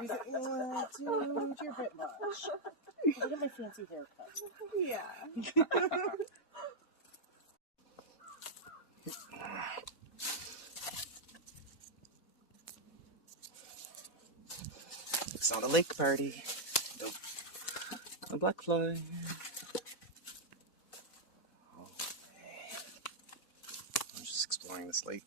Maybe say, dude, you're a bit much. Look at my fancy haircut. Yeah. It's not a lake party. Nope. A black fly. I'm just exploring this lake.